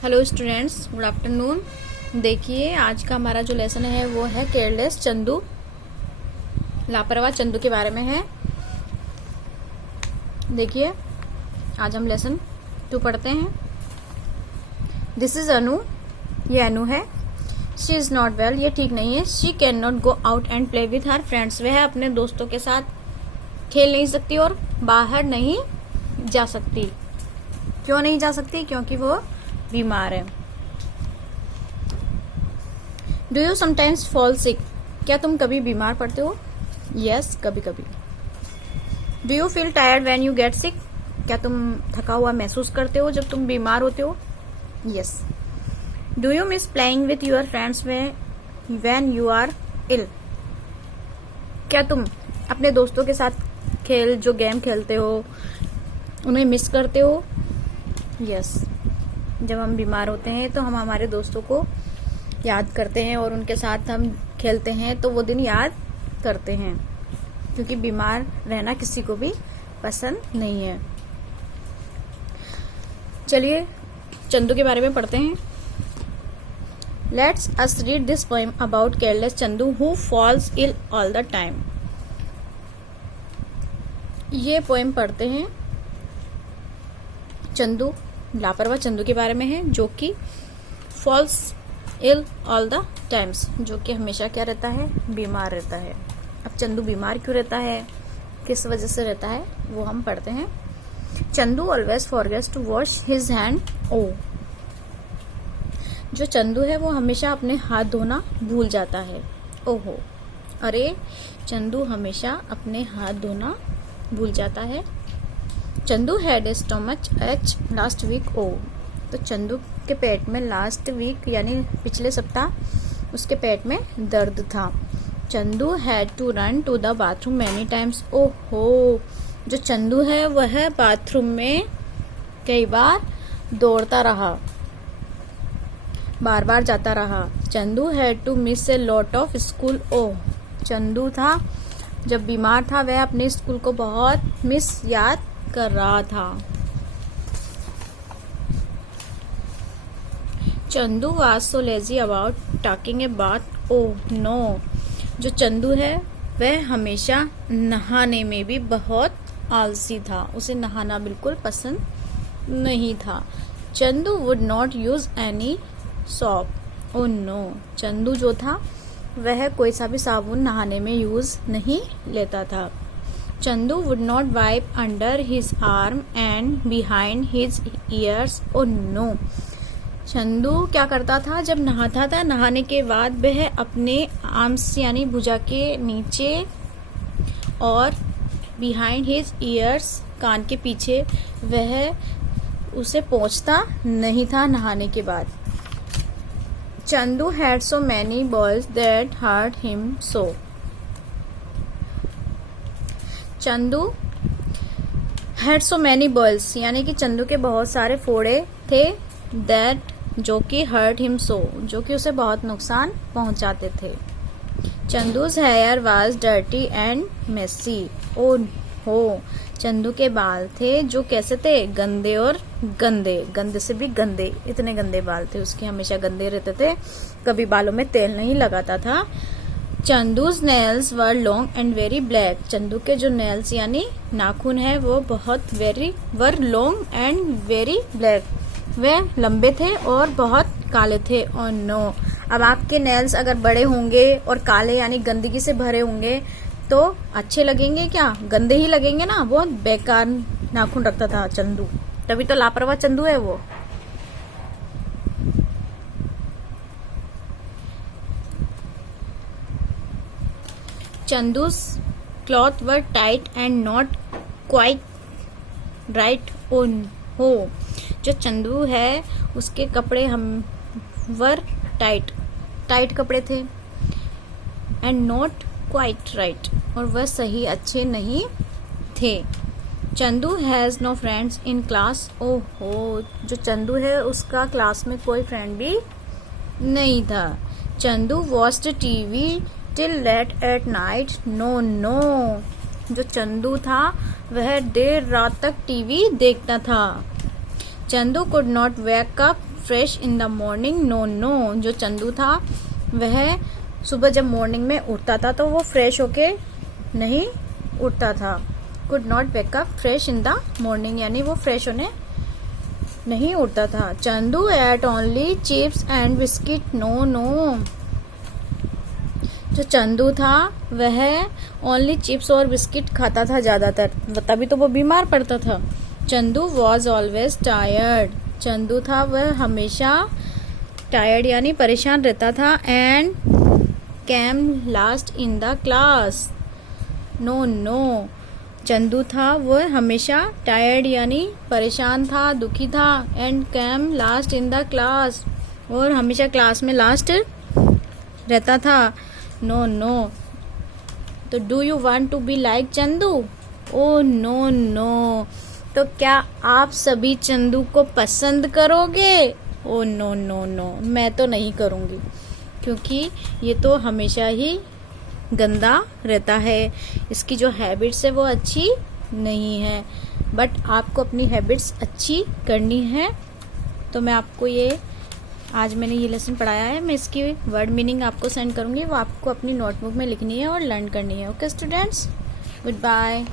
Hello students, good afternoon. देखिए, आज का हमारा जो लेसन है वो है केयरलेस चंदू, लापरवाह चंदू के बारे में है। देखिए, आज हम लेसन 2 पढ़ते हैं। दिस इज अनु, ये अनु है। शी इज नॉट वेल, ये ठीक नहीं है। She can not go out and play with her friends, वह अपने दोस्तों के साथ खेल नहीं सकती और बाहर नहीं जा सकती। क्यों नहीं जा सकती? क्योंकि वो बीमार है। Do you sometimes fall sick, क्या तुम कभी बीमार पड़ते हो? यस, कभी कभी। Do you feel tired when you get sick, क्या तुम थका हुआ महसूस करते हो जब तुम बीमार होते हो? Yes. Do you miss playing with your friends when you are ill, क्या तुम अपने दोस्तों के साथ जो गेम खेलते हो उन्हें मिस करते हो? यस। जब हम बीमार होते हैं तो हम हमारे दोस्तों को याद करते हैं और उनके साथ हम खेलते हैं तो वो दिन याद करते हैं, क्योंकि बीमार रहना किसी को भी पसंद नहीं है। चलिए चंदू के बारे में पढ़ते हैं। Let's us read this poem about careless Chandu who falls ill all the time. ये पोएम पढ़ते हैं चंदू, लापरवाह चंदू के बारे में है, जो कि falls ill all the times, जो कि हमेशा क्या रहता है? बीमार रहता है। अब चंदू बीमार क्यों रहता है, किस वजह से रहता है, वो हम पढ़ते हैं। Chandu always forgets to wash his hand. ओ, जो चंदू है वो हमेशा अपने हाथ धोना भूल जाता है। ओहो, अरे चंदू हमेशा अपने हाथ धोना भूल जाता है। Chandu had a stomach ache last week. ओ, तो चंदू के पेट में लास्ट वीक यानी पिछले सप्ताह उसके पेट में दर्द था। Chandu had to run to the bathroom many times. ओहो, जो चंदू है वह बाथरूम में कई बार दौड़ता रहा, बार बार जाता रहा। Chandu had to miss a lot of school. ओ, चंदू था जब बीमार था वह अपने स्कूल को बहुत मिस याद कर रहा था। Chandu was so lazy about talking a bath. Oh no, जो चंदू है वह हमेशा नहाने में भी बहुत आलसी था, उसे नहाना बिल्कुल पसंद नहीं था। Chandu would not use any soap. Oh no, Chandu जो था वह कोई सा भी साबुन नहाने में यूज नहीं लेता था। Chandu would not wipe under his arm and behind his ears. Oh no, Chandu क्या करता था जब नहाता था? नहाने के बाद वह अपने आर्म्स यानी भुजा के नीचे और बिहाइंड हिज ईयर्स कान के पीछे वह उसे पोंछता नहीं था नहाने के बाद। Chandu had so many boils that hurt him so. Chandu had so many boils यानी कि चंदू के बहुत सारे फोड़े थे, दैट जो कि हर्ट हिम सो, जो कि उसे बहुत नुकसान पहुंचाते थे। Chandu's hair was dirty and messy. ओ हो, चंदू के बाल थे जो कैसे थे? गंदे और गंदे, गंदे से भी गंदे, इतने गंदे बाल थे उसके, हमेशा गंदे रहते थे, कभी बालों में तेल नहीं लगाता था। Chandu's nails were long and very black. Chandu के जो नेल्स यानी नाखून है वो बहुत वर लॉन्ग एंड वेरी ब्लैक, वे लंबे थे और बहुत काले थे। और नो, अब आपके नेल्स अगर बड़े होंगे और काले यानी गंदगी से भरे होंगे तो अच्छे लगेंगे क्या? गंदे ही लगेंगे ना। बहुत बेकार नाखून रखता था चंदू, तभी तो लापरवाह चंदू है वो। Chandu's cloth were tight and not quite right. Own हो, जो चंदू है उसके कपड़े हम वर टाइट कपड़े थे, एंड नॉट क्वाइट राइट, और वह सही अच्छे नहीं थे। Chandu has no friends in class. ओहो, जो चंदू है उसका क्लास में कोई फ्रेंड भी नहीं था। Chandu watched TV till late at night. No no, जो चंदू था वह देर रात तक टीवी देखता था। Chandu could not wake up fresh in the morning? No no, जो चंदू था वह सुबह जब मॉर्निंग में उठता था तो वो फ्रेश होके नहीं उठता था। Could not wake up fresh in the morning, यानी वो फ्रेश होने नहीं उठता था। Chandu ate only chips and biscuit? No no, जो चंदू था वह ओनली चिप्स और बिस्किट खाता था ज्यादातर, तभी तो वो बीमार पड़ता था। Chandu was always tired, Chandu था वह हमेशा टायर्ड यानी परेशान रहता था। And came last in the class? No no, Chandu था वह हमेशा टायर्ड यानी परेशान था, दुखी था। And came last in the class, और हमेशा क्लास में लास्ट रहता था। नो नो, तो do you want to be like Chandu? Oh no no, तो क्या आप सभी चंदू को पसंद करोगे? ओ नो नो नो, मैं तो नहीं करूँगी, क्योंकि ये तो हमेशा ही गंदा रहता है, इसकी जो हैबिट्स है वो अच्छी नहीं है। बट आपको अपनी हैबिट्स अच्छी करनी है, तो मैं आपको आज मैंने ये लेसन पढ़ाया है, मैं इसकी वर्ड मीनिंग आपको सेंड करूँगी, वो आपको अपनी नोटबुक में लिखनी है और लर्न करनी है। Okay students, good bye.